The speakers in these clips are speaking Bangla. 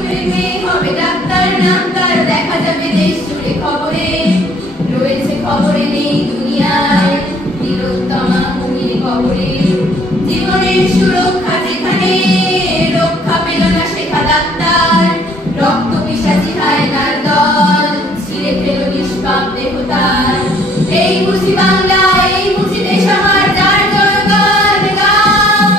বছরের মেয়ে হবে ডাক্তার, নাম তার দেখা যাবে দেশ জুড়ে খবরে। রয়েছে খবরে নেই দুনিয়ায় তিলোত্তমা কুমির কবরে। জীবনের সুরক্ষা যেখানে রক্ষা পেল না শেখা ডাক্তার, রক্ত পিশাচি হায়নার দল ছিঁড়ে ফেল নিষ্পাপ দেহ তার। এই বুঝি বাংলা, এই বুঝি দেশ আমার, যার জনগণ গান।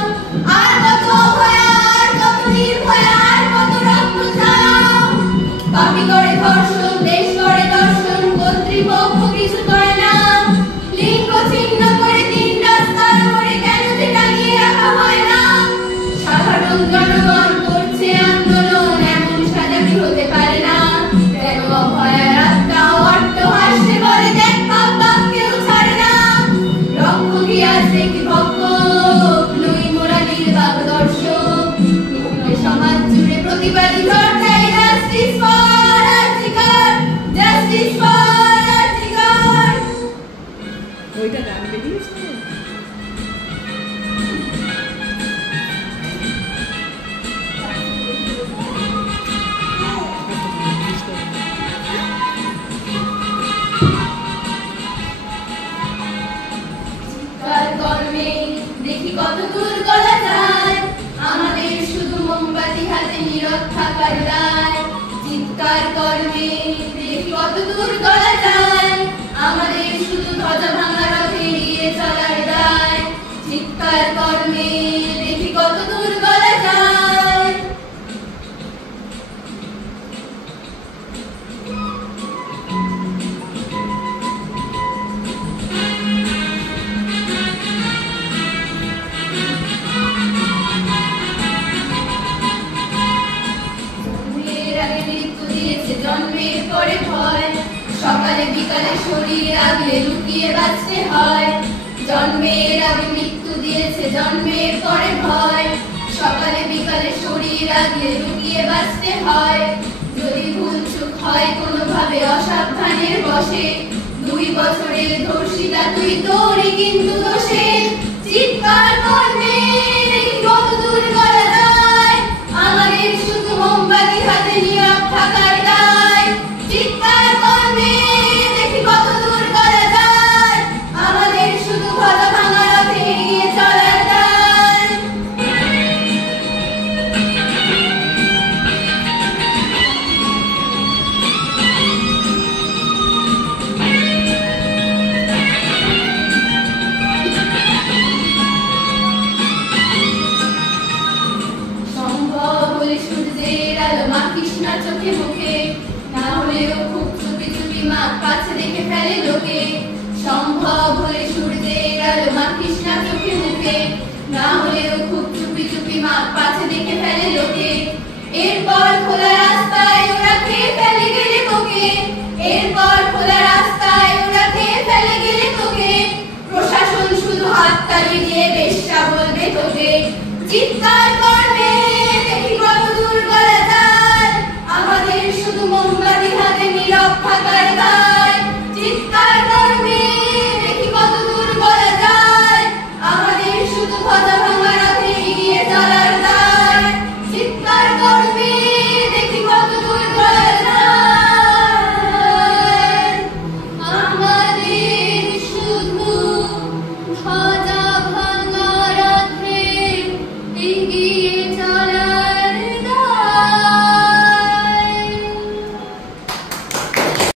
আর কত অভয়া, আর কত নির্ভয়া, আর কত রক্ত ঝাম। পাপি করে ধর্ষণ, দেশ করে দর্শন, কর্তৃপক্ষ কিছু করে না। লিঙ্গ ছিন্ন করে তিন রাস্তার করে কেন যে টাঙিয়ে রাখা হয় না। সাধারণ জনগণ করছে আন্দোলন, এমন সাজাবি হতে পারে না। কেন অভয়ার আত্মাও অট্টহাস্যে বলে দেখ বাপ বাপ কেউ ছাড়ে না। রক্ষকই আছে কি ভক্ষক, নই মোরা নির্বাক দর্শক। নিম্ন সমাজ জুড়ে প্রতিবাদী ঝড় চাই, justice for RG Kar, justice for RG Kar. ওইটা গান বেরিয়েছে। চিৎকার কর্মে দেখি কত দূর গলা যায়, আমাদের শুধু মোমবাতি হাতে নীরব থাকার দায়। চিৎকার কর্মে দেখি কত দূর গলা যায়, আমাদের শুধু ধ্বজা ভাঙা রথে এড়িয়ে চলার দায়। চিৎকার কর্মে দেখি কত দূর গলা যায়। জন্মের আগে মৃত্যু দিয়েছে, জন্মের পরে ভয়। সকালে বিকালে শরীর আগলে লুকিয়ে বাঁচতে হয়। জন্মের আগে মৃত্যু দিয়েছে, জন্মের পরে ভয়। সকালে বিকালে শরীর আগলে লুকিয়ে বাঁচতে হয়। যদি ভুল চুক হয় কোনোভাবে অসাবধানের বশে, 2 বছরের ধর্ষিতা তুই তোরই কিন্তু দোষে। চিৎকার করবে দেখি কত দূর গলা যায়, আমাদের শুধু মোমবাতি হাতে নীরব থাকার দায়। চিৎকার করবে দেখি কত দূর গলা যায়, আমাদের শুধু ধ্বজা ভাঙা রথে এগিয়ে চলার দায়। সম্ভব হলে সূর্যের আলো মাখিস না চোখে মুখে, না হলেও খুব চুপি চুপি মা কাছে দেখে ফেলে লোকে। সম্ভব হলে সূর্যের আলো মাখিস না চোখে মুখে, না হলেও খুব চুপি চুপি মা কাছে দেখে ফেলে লোকে। এরপর খোলা রাস্তায় ওরা খেয়ে ফেলে গেলে তোকে, এরপর খোলা রাস্তায় ওরা খেয়ে ফেলে গেলে তোকে। প্রশাসন শুধু হাততালি দিয়ে বেশ্যা বলবে তোকে। চিৎকার করবে